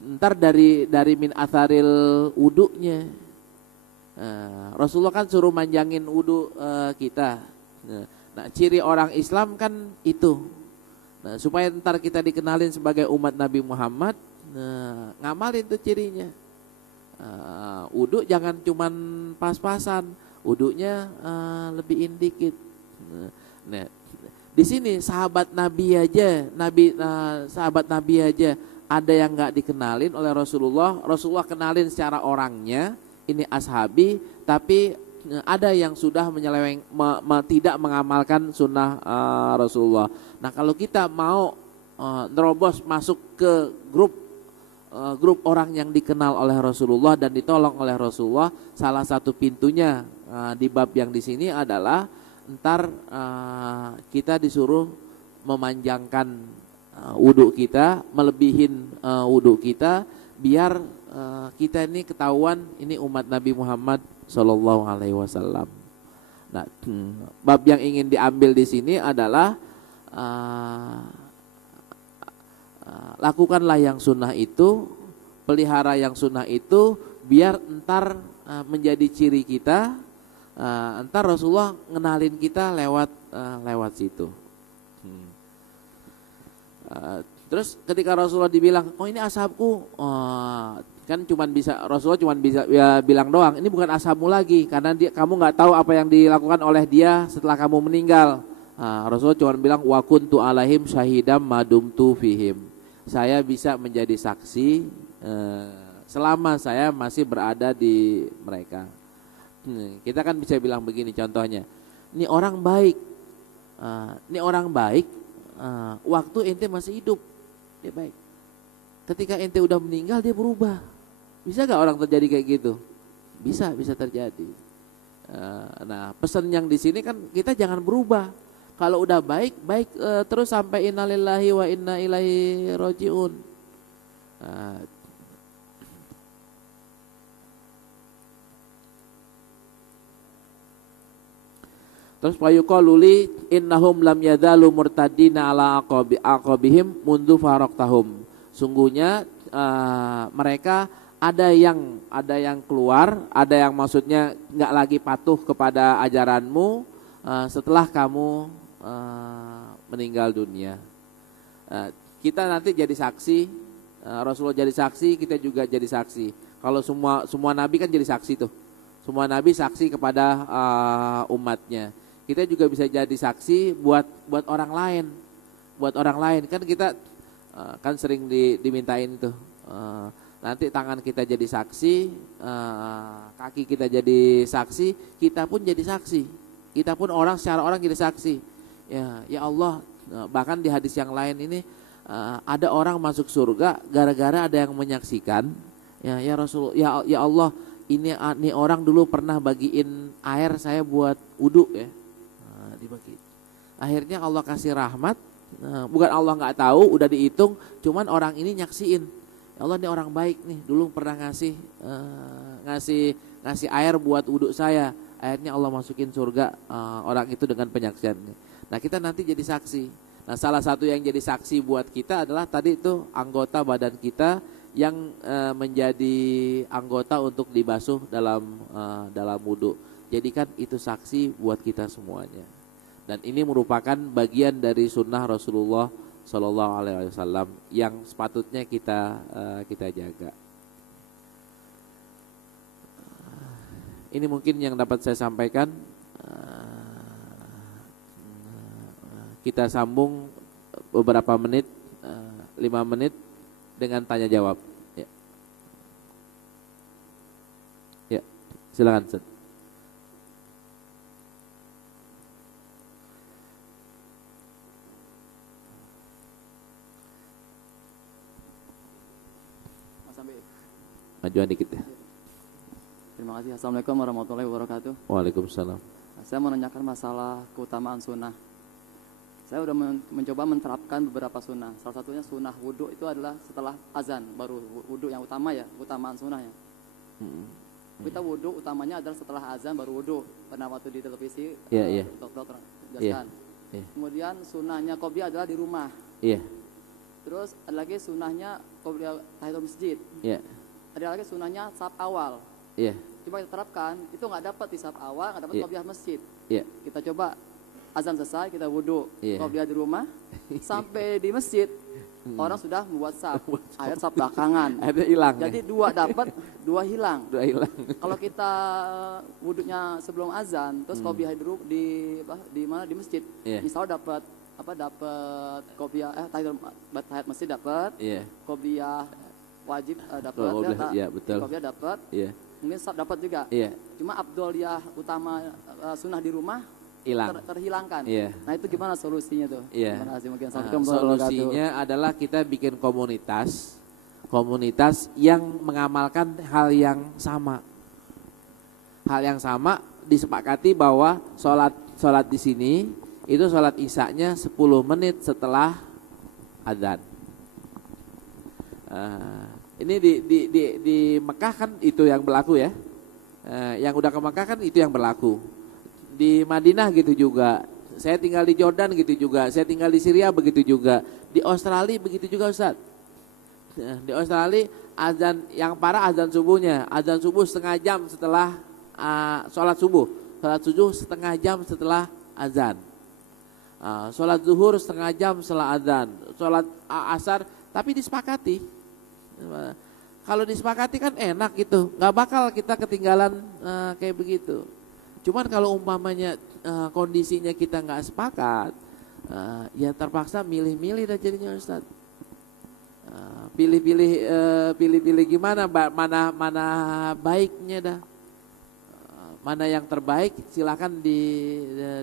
Ntar dari min atharil wudunya. Rasulullah kan suruh manjangin wudu kita. Nah, ciri orang Islam kan itu. Nah, supaya ntar kita dikenalin sebagai umat Nabi Muhammad, ngamalin tuh cirinya. Wudu jangan cuman pas-pasan, wudunya lebihin dikit. Nah, di sini sahabat Nabi aja ada yang nggak dikenalin oleh Rasulullah. Rasulullah kenalin secara orangnya, ini ashabi, tapi ada yang sudah menyeleweng, tidak mengamalkan sunnah Rasulullah. Nah kalau kita mau nerobos masuk ke grup orang yang dikenal oleh Rasulullah dan ditolong oleh Rasulullah, salah satu pintunya di bab yang di sini adalah ntar kita disuruh memanjangkan wudhu kita, melebihin wudhu kita, biar kita ini ketahuan ini umat Nabi Muhammad Sallallahu Alaihi Wasallam. Nah, bab yang ingin diambil di sini adalah lakukanlah yang sunnah itu, pelihara yang sunnah itu, biar entar menjadi ciri kita. Entar Rasulullah ngenalin kita lewat situ. Terus ketika Rasulullah dibilang, oh ini ashabku, kan Rasulullah cuman bisa ya, bilang doang, ini bukan ashabmu lagi, karena kamu nggak tahu apa yang dilakukan oleh dia setelah kamu meninggal. Rasulullah cuma bilang, wa kuntu alaihim syahidam madumtu fihim. Saya bisa menjadi saksi selama saya masih berada di mereka. Kita kan bisa bilang begini contohnya, ini orang baik, waktu ente masih hidup dia baik. Ketika ente udah meninggal dia berubah. Bisa gak orang terjadi kayak gitu? Bisa terjadi. Nah pesan yang di sini kan kita jangan berubah. Kalau udah baik terus sampai innalillahi wa inna ilaihi rajiun. Terus payuqaluli innahum lam yadzalu murtadina ala aqabihim mundu faraktahum. Sungguhnya mereka ada yang keluar, ada yang maksudnya enggak lagi patuh kepada ajaranmu setelah kamu meninggal dunia. Kita nanti jadi saksi, Rasulullah jadi saksi, kita juga jadi saksi. Kalau semua nabi kan jadi saksi tuh. Semua nabi saksi kepada umatnya. Kita juga bisa jadi saksi buat orang lain. Buat orang lain kan kita kan sering dimintain tuh nanti tangan kita jadi saksi, kaki kita jadi saksi, kita pun jadi saksi. Kita pun secara orang jadi saksi. Ya Allah, bahkan di hadis yang lain ini ada orang masuk surga gara-gara ada yang menyaksikan. Ya Rasul, ya Allah, ini orang dulu pernah bagiin air saya buat wudhu ya. Dibagi. Akhirnya Allah kasih rahmat. Bukan Allah nggak tahu, udah dihitung, cuman orang ini nyaksiin. Ya Allah, ini orang baik nih, dulu pernah ngasih air buat wudhu saya. Akhirnya Allah masukin surga orang itu dengan penyaksiannya. Nah, kita nanti jadi saksi. Nah, salah satu yang jadi saksi buat kita adalah tadi itu anggota badan kita yang menjadi anggota untuk dibasuh dalam wudhu. Jadikan itu saksi buat kita semuanya. Dan ini merupakan bagian dari sunnah Rasulullah Shallallahu Alaihi Wasallam yang sepatutnya kita jaga. Ini mungkin yang dapat saya sampaikan. Kita sambung beberapa menit, 5 menit dengan tanya jawab. Ya, silakan Ustaz. Majuan dikit ya. Terima kasih. Assalamualaikum warahmatullahi wabarakatuh. Waalaikumsalam. Saya mau menanyakan masalah keutamaan sunnah. Saya sudah mencoba menerapkan beberapa sunnah. Salah satunya sunnah wudhu itu adalah setelah azan, baru wudhu yang utama ya, keutamaan sunnahnya. Kita wudhu utamanya adalah setelah azan baru wudhu. Pernah waktu di televisi dokter jelaskan. Kemudian sunnahnya qobliyah adalah di rumah. Terus ada lagi sunnahnya qobliyah tahiyatul masjid. Ada lagi sunnahnya saf awal. Coba kita terapkan, itu nggak dapat di saf awal, nggak dapat qobliyah masjid. Kita coba azan selesai, kita wudhu, qobliyah di rumah, sampai di masjid, orang sudah membuat saf, akhirnya saf belakangan. Akhirnya hilang. Jadi ya? 2 dapat, 2 hilang. Kalau kita wudhunya sebelum azan, terus qobliyah di mana di masjid, misalnya dapat qobliyah tahiyat masjid dapat, qobliyah wajib dapat, qobliyah dapat, mungkin saf dapat juga. Cuma abdoliyah utama sunnah di rumah terhilangkan. Nah, itu gimana solusinya tuh? Terima kasih. Mungkin solusinya adalah kita bikin komunitas yang mengamalkan hal yang sama. Hal yang sama disepakati bahwa sholat di sini itu sholat isyanya 10 menit setelah adzan. Ini di Mekah kan itu yang berlaku ya. Yang udah ke Mekah kan itu yang berlaku. Di Madinah gitu juga. Saya tinggal di Jordan gitu juga. Saya tinggal di Syria begitu juga. Di Australia begitu juga Ustaz. Di Australia azan yang parah azan subuhnya. Azan subuh setengah jam setelah sholat subuh. Sholat subuh setengah jam setelah azan. Sholat zuhur setengah jam setelah azan. Sholat asar tapi disepakati. Kalau disepakati kan enak gitu. Gak bakal kita ketinggalan kayak begitu. Cuman kalau umpamanya kondisinya kita nggak sepakat, ya terpaksa milih-milih dah jadinya Ustaz. Pilih-pilih gimana, mana baiknya dah, mana yang terbaik silakan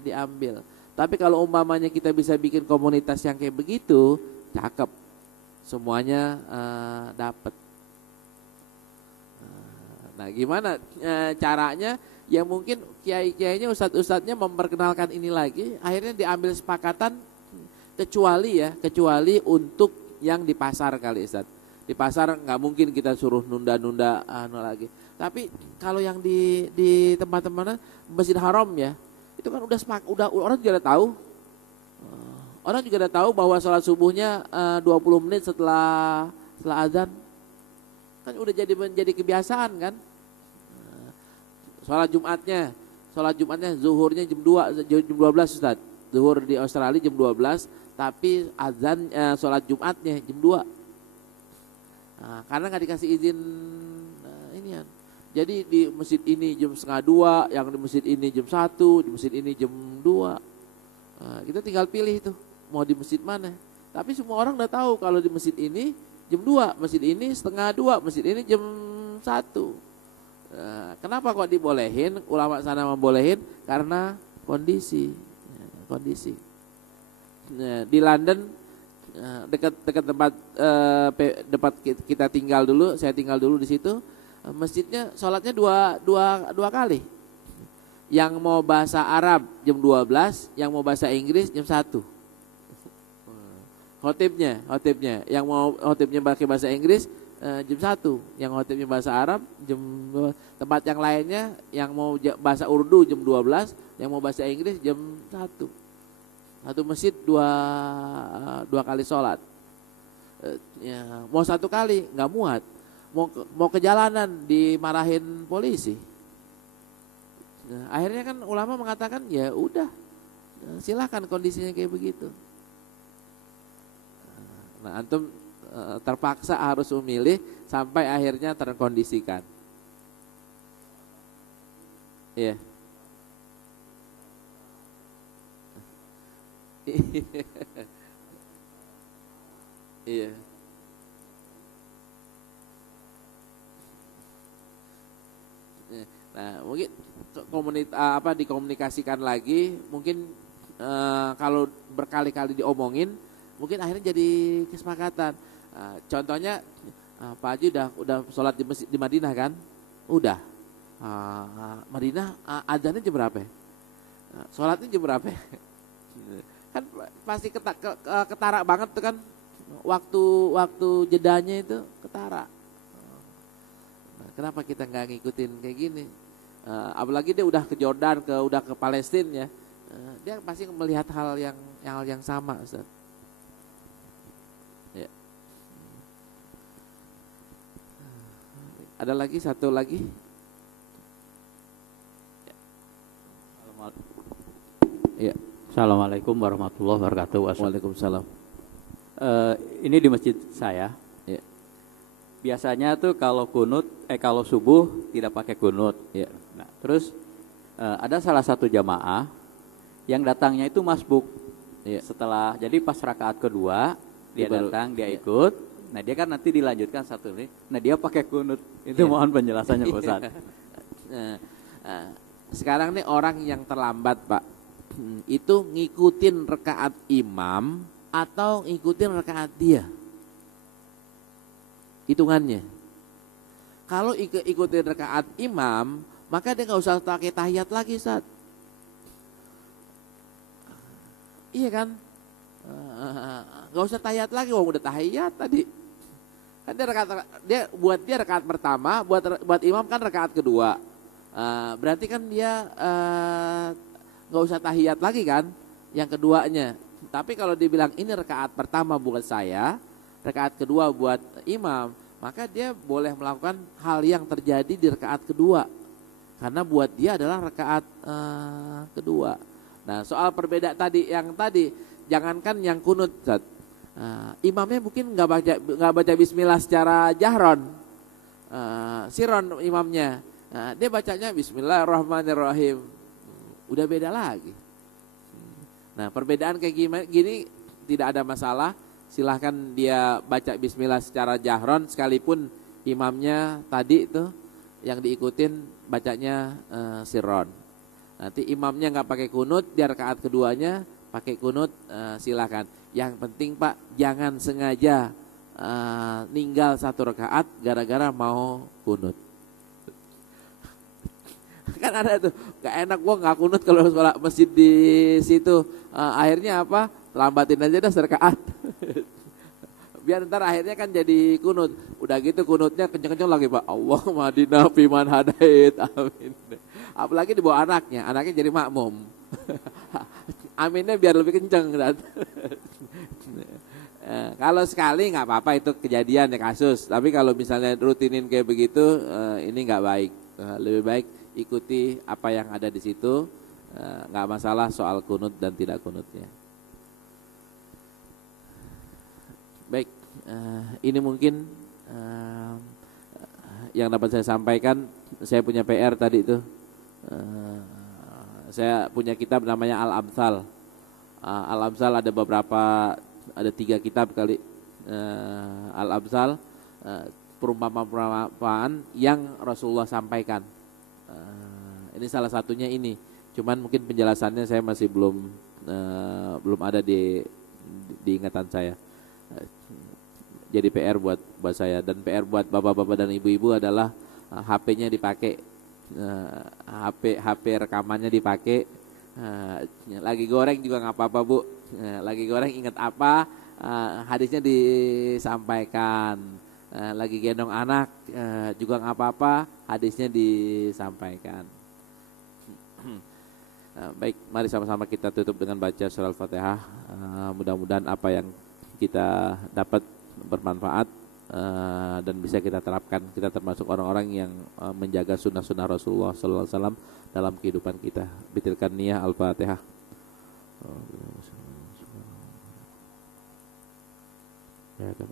diambil. Tapi kalau umpamanya kita bisa bikin komunitas yang kayak begitu, cakep, semuanya dapat. Nah, gimana caranya? Ya mungkin kiai-kiainya, ustadz-ustadznya memperkenalkan ini lagi, akhirnya diambil sepakatan kecuali untuk yang di pasar kali Ustaz. Di pasar nggak mungkin kita suruh nunda-nunda lagi. Tapi kalau yang di tempat-tempat Masjid Haram ya, itu kan udah orang juga udah tahu. Orang juga udah tahu bahwa sholat subuhnya 20 menit setelah azan. Kan udah menjadi kebiasaan kan. Sholat Jumatnya zuhurnya jam 12 Ustaz. Zuhur di Australia jam 12, tapi azan sholat Jumatnya jam 2. Nah, karena nggak dikasih izin inian. Jadi di masjid ini jam setengah 2, yang di masjid ini jam 1, di masjid ini jam 2. Kita tinggal pilih tuh mau di masjid mana. Tapi semua orang udah tahu kalau di masjid ini jam 2, masjid ini setengah 2, masjid ini jam 1. Kenapa kok dibolehin? Ulama sana membolehin karena kondisi. Kondisi. Di London dekat tempat kita tinggal dulu, saya tinggal dulu di situ, masjidnya sholatnya dua kali. Yang mau bahasa Arab jam 12, yang mau bahasa Inggris jam 1. Khotibnya, yang mau khotibnya pakai bahasa Inggris jam 1, yang khotibnya bahasa Arab jam 2. Tempat yang lainnya yang mau bahasa Urdu jam 12, yang mau bahasa Inggris jam 1. Satu masjid dua kali sholat. Mau 1 kali nggak muat, mau ke jalanan dimarahin polisi. Akhirnya kan ulama mengatakan ya udah, silakan kondisinya kayak begitu. Nah, antum terpaksa harus memilih sampai akhirnya terkondisikan. Iya. Iya. Nah, mungkin dikomunikasikan lagi, mungkin kalau berkali-kali diomongin, mungkin akhirnya jadi kesepakatan. Contohnya Pak Haji udah sholat di Madinah kan? Udah. Madinah adzannya jam berapa? Sholatnya jam berapa? Kan pasti ketara banget tuh kan, waktu jedanya itu ketara. Kenapa kita nggak ngikutin kayak gini? Apalagi dia udah ke Jordan, udah ke Palestina ya, dia pasti melihat hal yang sama, Ustaz. Ya. Ada lagi satu lagi. Ya. Assalamualaikum warahmatullahi wabarakatuh. Waalaikumsalam. Ini di masjid saya. Ya. Biasanya tuh kalau kalau subuh tidak pakai kunut. Ya. Nah, terus ada salah satu jamaah yang datangnya itu masbuk. Ya. Jadi pas rakaat kedua dia datang, dia ikut. Nah, dia kan nanti dilanjutkan satu nih. Nah, dia pakai kunut. Itu mohon penjelasannya, Pak Ustaz. Sekarang nih orang yang terlambat, Pak, itu ngikutin rakaat imam atau ngikutin rakaat dia? Hitungannya. Kalau ikutin rakaat imam, maka dia nggak usah pakai tahiyat lagi, Ustaz. Iya kan? Nggak usah tahiyat lagi, udah tahiyat tadi. Kan dia buat rakaat pertama, buat imam kan rakaat kedua. Berarti kan dia nggak usah tahiyat lagi kan, yang keduanya. Tapi kalau dibilang ini rakaat pertama buat saya, rakaat kedua buat imam, maka dia boleh melakukan hal yang terjadi di rakaat kedua, karena buat dia adalah rakaat kedua. Nah, soal perbedaan tadi, jangankan yang kunut, imamnya mungkin nggak baca Bismillah secara jahron, siron imamnya. Dia bacanya Bismillahirrahmanirrahim. Udah beda lagi. Nah, perbedaan kayak gini tidak ada masalah. Silahkan dia baca Bismillah secara jahron, sekalipun imamnya tadi itu yang diikutin bacanya sirron. Nanti imamnya nggak pakai kunut, dia rakaat keduanya pakai kunut, silahkan. Yang penting, Pak, jangan sengaja ninggal satu rakaat gara-gara mau kunut. Kan ada tuh, gak enak gua nggak kunut kalau sholat masjid di situ. Akhirnya apa? Lambatin aja dah serakaat. Biar ntar akhirnya kan jadi kunut. Udah gitu kunutnya kenceng-kenceng lagi, Pak. Allahumma hadina fiman hadait. Amin. Apalagi dibawa anaknya jadi makmum. Aminnya biar lebih kenceng. Kalau sekali nggak apa-apa, itu kejadian ya, kasus. Tapi kalau misalnya rutinin kayak begitu, ini nggak baik. Lebih baik ikuti apa yang ada di situ, nggak masalah soal kunut dan tidak kunutnya. Baik, ini mungkin yang dapat saya sampaikan. Saya punya PR tadi itu. Saya punya kitab namanya Al-Amsal. Al-Amsal ada 3 kitab kali. al-amsal, perumpamaan yang Rasulullah sampaikan. Ini salah satunya ini. Cuman mungkin penjelasannya saya masih belum ada di ingatan saya. Jadi PR buat saya dan PR buat bapak-bapak dan ibu-ibu adalah HP-nya dipakai, HP rekamannya dipakai. Lagi goreng juga nggak apa-apa Bu. Lagi goreng ingat apa, hadisnya disampaikan. Lagi gendong anak juga nggak apa-apa, hadisnya disampaikan. Baik, mari sama-sama kita tutup dengan baca surah Al-Fatihah. Mudah-mudahan apa yang kita dapat bermanfaat dan bisa kita terapkan. Kita termasuk orang-orang yang menjaga sunnah-sunnah Rasulullah SAW dalam kehidupan kita. Bitilkan niyah Al-Fatihah. Ya kan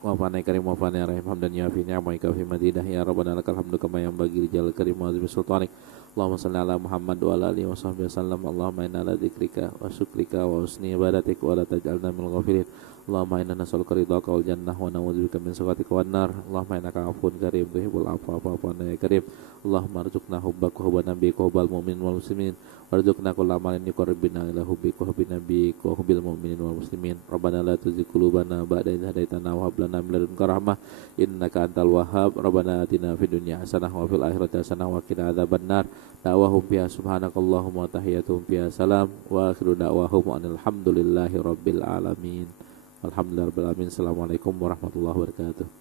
wa fana karim wa fana rahim hamdan ya fi ni'maika fi madidah ya rabbana lakal hamdu kama yanbaghi li jalal karim wa azimi sultanik. Allahumma shalli ala Muhammad wa ala alihi wa sahbihi wasallam. Allahumma inna ala dzikrika wa syukrika wa husni ibadatik wa la taj'alna minal ghafilin. Allahumma inna nas'aluka ridhaka wal jannah wa na'udzubika min sakhatika wan nar. Allahumma innaka 'afuwun karim tuhibbul 'afwa fa'fu 'anna ya karim. Allahumma arzuqna hubbaka hubban nabiyyika hubbal mu'minin wal muslimin. Warzuqna kulla amalin yuqarribuna ila hubbika hubbin nabiyyika wa hubbil mu'minin wal muslimin. Rabbana la tuzigh qulubana ba'da idh hadaitana wa hab lana min ladunka rahmah innaka antal wahhab. Rabbana atina fid dunya hasanah wa fil akhirati hasanah wa qina adzabannar. Da'wahum fiha subhanakallahumma wa tahiyyatuhum fiha salam wa akhiru da'wahum alhamdulillahi rabbil alamin. Alhamdulillah rabbil alamin. Assalamualaikum warahmatullahi wabarakatuh.